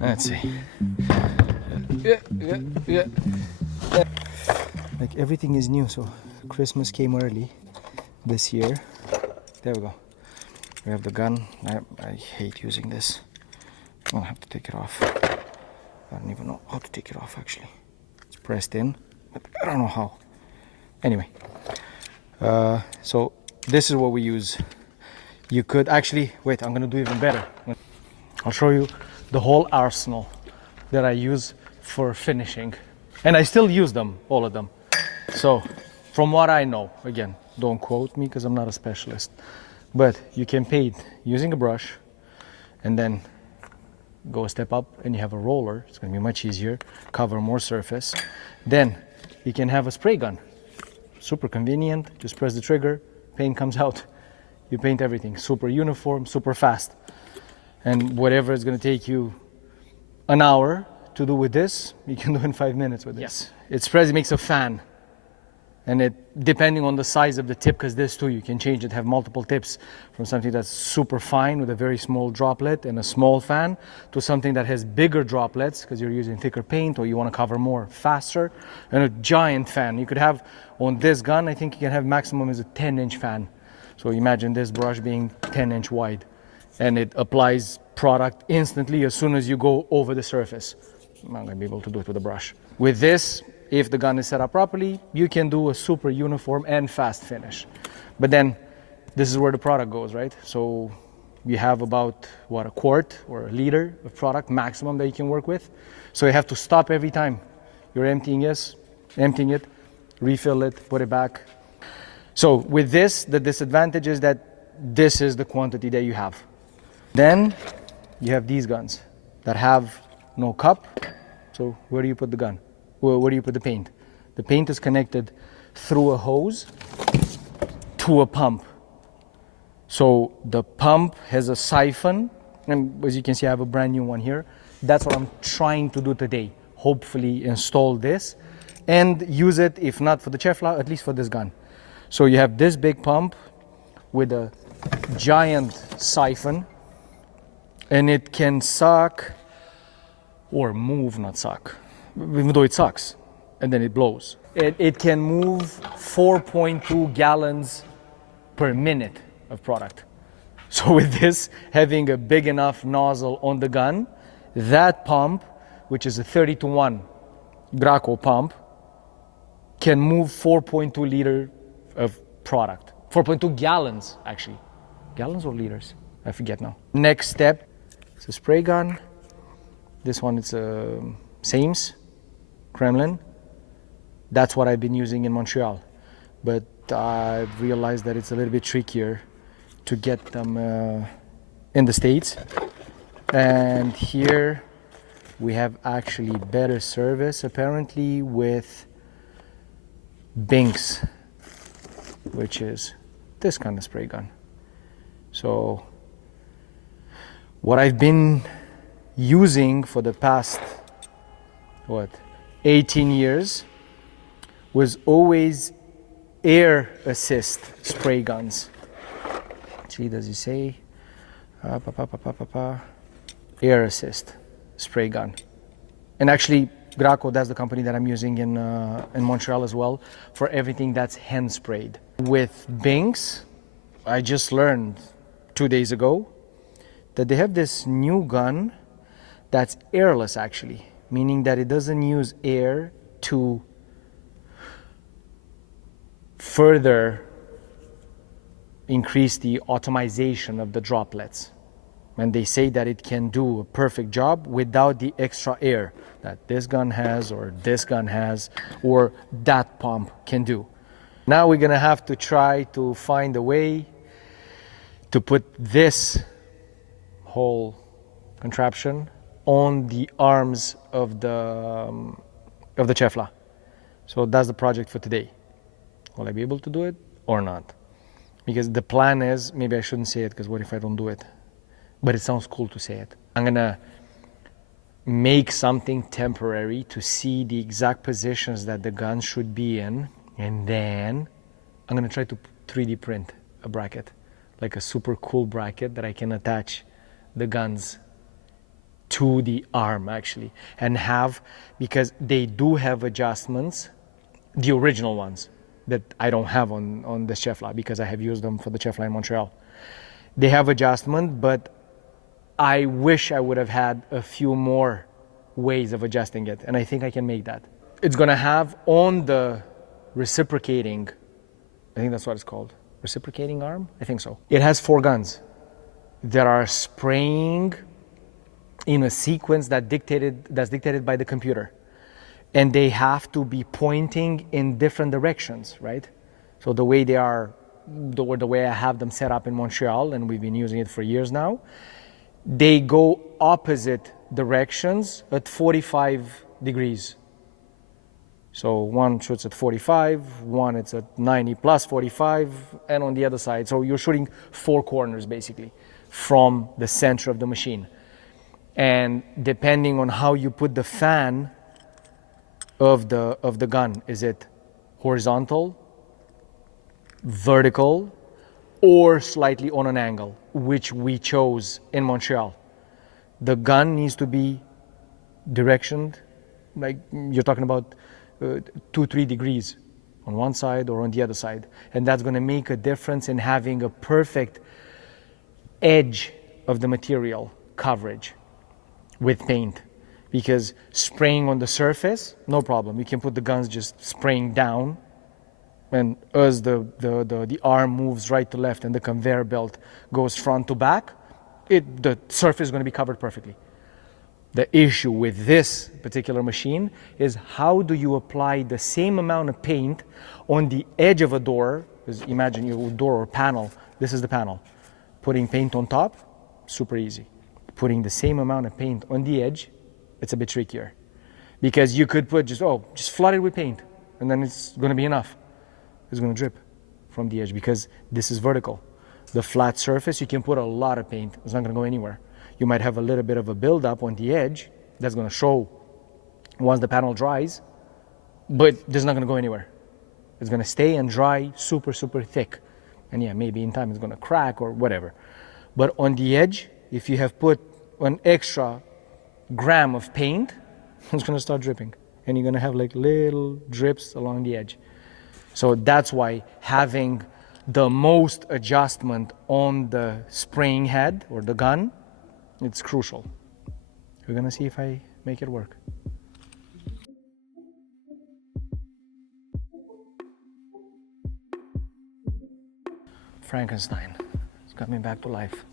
Let's see. Yeah. Like everything is new, so Christmas came early this year. There we go. We have the gun. I hate using this. I'll have to take it off. I don't even know how to take it off actually. It's pressed in, but I don't know how. Anyway, so this is what we use. You could actually, wait, I'm gonna do even better. I'll show you the whole arsenal that I use for finishing. And I still use them, all of them. So, from what I know, again, don't quote me because I'm not a specialist, but you can paint using a brush and then go a step up and you have a roller. It's gonna be much easier, cover more surface. Then you can have a spray gun. Super convenient, just press the trigger, paint comes out. You paint everything, super uniform, super fast. And whatever is gonna take you an hour to do with this, you can do in 5 minutes with this. It spreads, it makes a fan. And it, depending on the size of the tip, because this too, you can change it, have multiple tips, from something that's super fine with a very small droplet and a small fan, to something that has bigger droplets, because you're using thicker paint or you want to cover more faster, and a giant fan. You could have, on this gun, I think you can have maximum is a 10-inch fan. So imagine this brush being 10-inch wide, and it applies product instantly as soon as you go over the surface. I'm not going to be able to do it with a brush. With this, if the gun is set up properly, you can do a super uniform and fast finish. But then, this is where the product goes, right? So you have about, what, a quart or a liter of product maximum that you can work with. So you have to stop every time you're emptying it, refill it, put it back. So with this, the disadvantage is that this is the quantity that you have. Then you have these guns that have no cup. So where do you put the gun? Where do you put the paint? The paint is connected through a hose to a pump. So the pump has a siphon, and as you can see, I have a brand new one here. That's what I'm trying to do today. Hopefully install this and use it, if not for the Cefla, at least for this gun. So you have this big pump with a giant siphon, and it can suck or move, not suck, even though it sucks, and then it blows. It can move 4.2 gallons per minute of product. So with this, having a big enough nozzle on the gun, that pump, which is a 30-to-1 Graco pump, can move 4.2 liter of product. 4.2 gallons, actually. Gallons or liters? I forget now. Next step, it's a spray gun. This one is a Sames Kremlin. That's what I've been using in Montreal. But I've realized that it's a little bit trickier to get them in the States. And here we have actually better service apparently with Binks, which is this kind of spray gun. So what I've been using for the past 18 years was always air assist spray guns. See, does it say air assist spray gun? And actually Graco, that's the company that I'm using in Montreal as well, for everything that's hand sprayed. With Binks, I just learned 2 days ago that they have this new gun that's airless actually, meaning that it doesn't use air to further increase the automation of the droplets. And they say that it can do a perfect job without the extra air that this gun has, or this gun has, or that pump can do. Now we're gonna have to try to find a way to put this whole contraption on the arms of the Cefla. So that's the project for today. Will I be able to do it or not? Because the plan is, maybe I shouldn't say it, because what if I don't do it? but it sounds cool to say it. I'm gonna make something temporary to see the exact positions that the gun should be in, and then I'm gonna try to 3D print a bracket, like a super cool bracket that I can attach the guns to the arm actually, and have, because they do have adjustments, the original ones that I don't have on the Cefla, because I have used them for the Cefla in Montreal. They have adjustment, but I wish I would have had a few more ways of adjusting it, and I think I can make that. It's gonna have on the reciprocating, I think that's what it's called, reciprocating arm, I think so. It has 4 guns that are spraying in a sequence that's dictated by the computer, and they have to be pointing in different directions, right? So the way they are, the way I have them set up in Montreal, and we've been using it for years now, they go opposite directions at 45 degrees. So one shoots at 45, one it's at 90 plus 45, and on the other side. So you're shooting 4 corners basically from the center of the machine. And depending on how you put the fan of the gun, is it horizontal, vertical, or slightly on an angle, which we chose in Montreal. The gun needs to be directioned, like you're talking about 2-3 degrees on one side or on the other side. And that's gonna make a difference in having a perfect edge of the material coverage with paint. Because spraying on the surface, no problem. You can put the guns just spraying down, and as the arm moves right to left and the conveyor belt goes front to back, the surface is going to be covered perfectly. The issue with this particular machine is, how do you apply the same amount of paint on the edge of a door? Because imagine your door or panel, this is the panel. Putting paint on top, super easy. Putting the same amount of paint on the edge, it's a bit trickier. Because you could put just flood it with paint, and then it's going to be enough. It's going to drip from the edge because this is vertical. The flat surface, you can put a lot of paint. It's not going to go anywhere. You might have a little bit of a buildup on the edge that's going to show once the panel dries, but this is not going to go anywhere. It's going to stay and dry super, super thick. And yeah, maybe in time it's going to crack or whatever. But on the edge, if you have put an extra gram of paint, it's going to start dripping. And you're going to have like little drips along the edge. So that's why having the most adjustment on the spraying head or the gun, it's crucial. We're gonna see if I make it work. Frankenstein, it's coming back to life.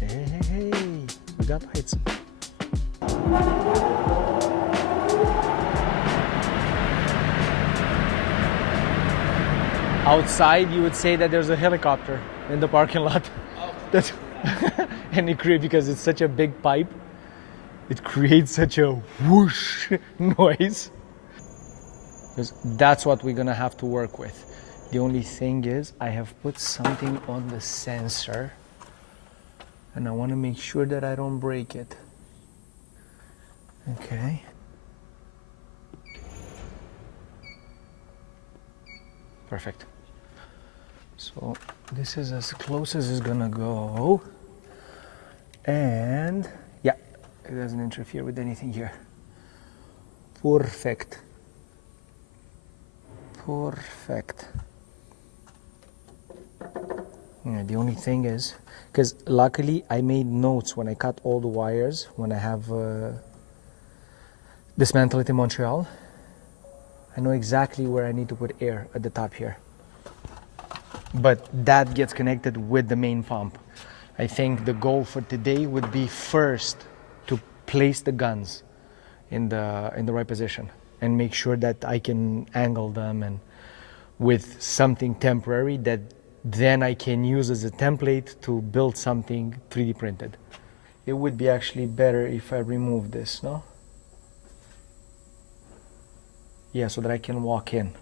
Hey, we got lights. Outside, you would say that there's a helicopter in the parking lot. Oh. That's and it creates, because it's such a big pipe, it creates such a whoosh noise. Because that's what we're gonna have to work with. The only thing is, I have put something on the sensor, and I want to make sure that I don't break it. Okay. Perfect. So this is as close as it's gonna go. And yeah, it doesn't interfere with anything here. Perfect. Perfect. Yeah, the only thing is, because luckily I made notes when I cut all the wires, when I have dismantled it in Montreal. I know exactly where I need to put air at the top here. But that gets connected with the main pump. I think the goal for today would be first to place the guns in the right position and make sure that I can angle them, and with something temporary that then I can use as a template to build something 3D printed. It would be actually better if I remove this, no? Yeah, so that I can walk in.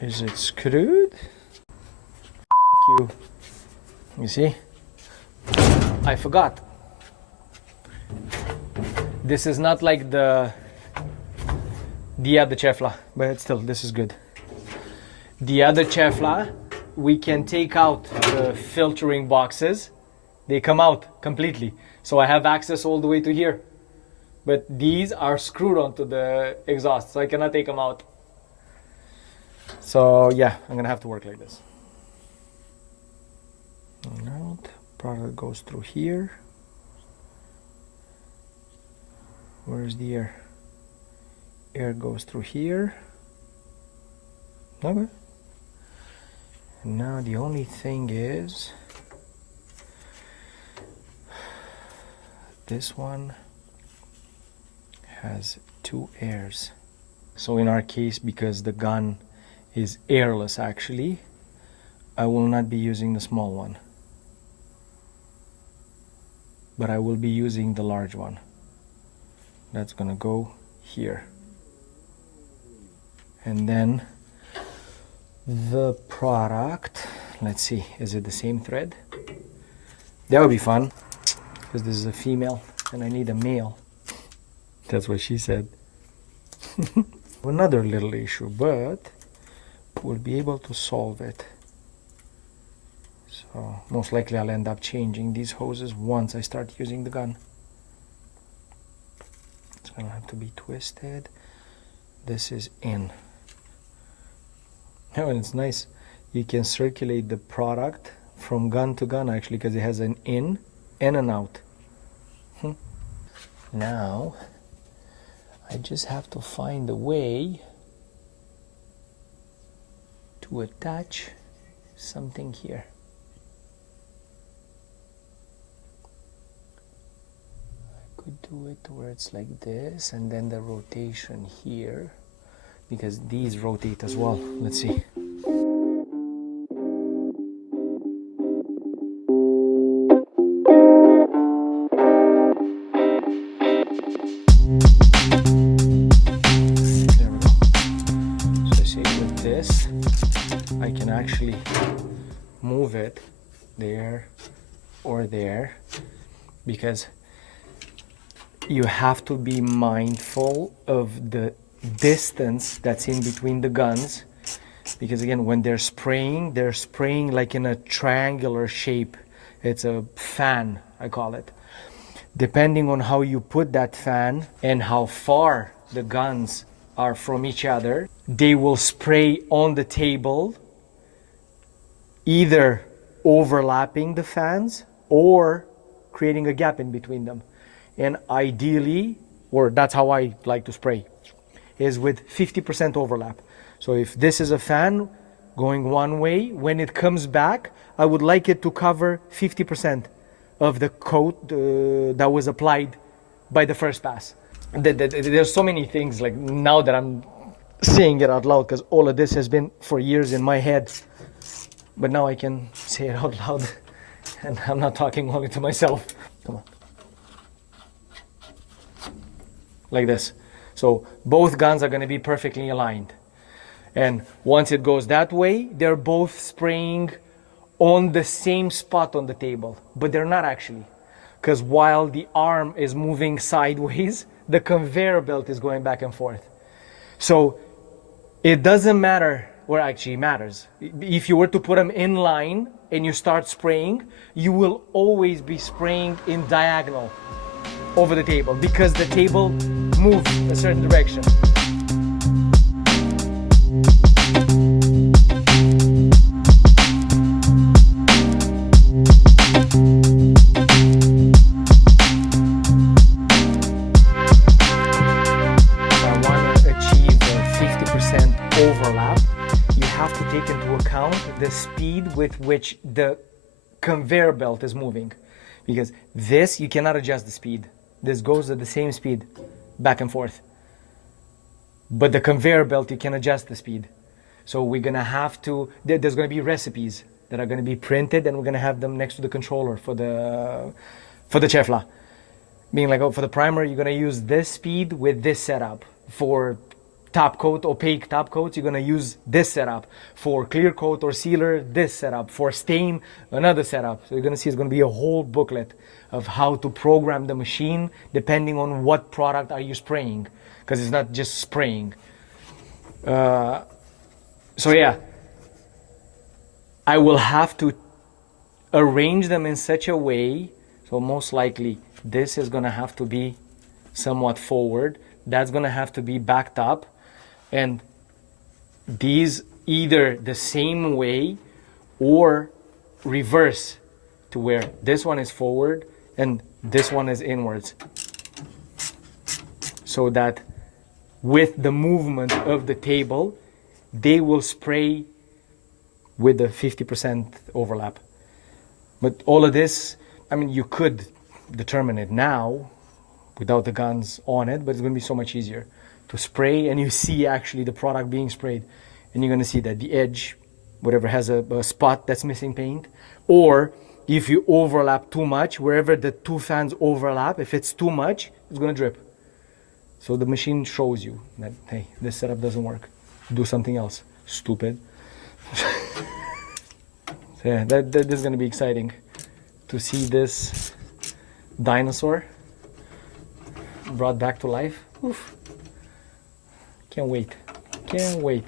Is it screwed? You. You see? I forgot. This is not like the other Cefla, but still, this is good. The other Cefla, we can take out the filtering boxes. They come out completely. So I have access all the way to here. But these are screwed onto the exhaust, so I cannot take them out. So yeah, I'm gonna have to work like this. Now the product goes through here. Where's the air? Air goes through here. Okay. And now the only thing is this one has 2 airs. So in our case, because the gun is airless actually, I will not be using the small one, but I will be using the large one. That's gonna go here. And then the product, let's see, is it the same thread? That would be fun, because this is a female and I need a male. That's what she said. Another little issue, but we'll be able to solve it. So most likely I'll end up changing these hoses once I start using the gun. It's gonna have to be twisted. This is in. Oh, and it's nice. You can circulate the product from gun to gun actually, because it has an in and an out. Now I just have to find a way to attach something here. I could do it where it's like this, and then the rotation here, because these rotate as well. Let's see. I can actually move it there or there, because you have to be mindful of the distance that's in between the guns, because again, when they're spraying like in a triangular shape. It's a fan, I call it. Depending on how you put that fan and how far the guns are from each other, they will spray on the table, either overlapping the fans or creating a gap in between them. And ideally, or that's how I like to spray, is with 50% overlap. So if this is a fan going one way, when it comes back, I would like it to cover 50% of the coat that was applied by the first pass. There's so many things, like now that I'm saying it out loud, because all of this has been for years in my head, but now I can say it out loud and I'm not talking only to myself. Come on. Like this. So both guns are going to be perfectly aligned, and once it goes that way, they're both spraying on the same spot on the table, but they're not actually, because while the arm is moving sideways, the conveyor belt is going back and forth. So it doesn't matter, or actually matters. If you were to put them in line and you start spraying, you will always be spraying in diagonal over the table, because the table moves a certain direction. Overlap, you have to take into account the speed with which the conveyor belt is moving, because this, you cannot adjust the speed. This goes at the same speed back and forth, but the conveyor belt, you can adjust the speed. So we're gonna have to, there's gonna be recipes that are gonna be printed, and we're gonna have them next to the controller for the Cefla. Being like, oh, for the primer, you're gonna use this speed with this setup. For top coat, opaque top coats, you're gonna use this setup. For clear coat or sealer, this setup. For stain, another setup. So you're gonna see it's gonna be a whole booklet of how to program the machine depending on what product are you spraying, because it's not just spraying. So yeah, I will have to arrange them in such a way, so most likely this is gonna have to be somewhat forward, that's gonna have to be backed up, and these either the same way or reverse, to where this one is forward and this one is inwards, so that with the movement of the table they will spray with the 50% overlap. But all of this, I mean, you could determine it now without the guns on it, but it's going to be so much easier to spray, and you see actually the product being sprayed, and you're going to see that the edge, whatever, has a spot that's missing paint. Or if you overlap too much, wherever the two fans overlap, if it's too much, it's going to drip. So the machine shows you that, hey, this setup doesn't work. Do something else, stupid. So yeah, this is going to be exciting to see this dinosaur brought back to life. Oof. Can't wait. Can't wait.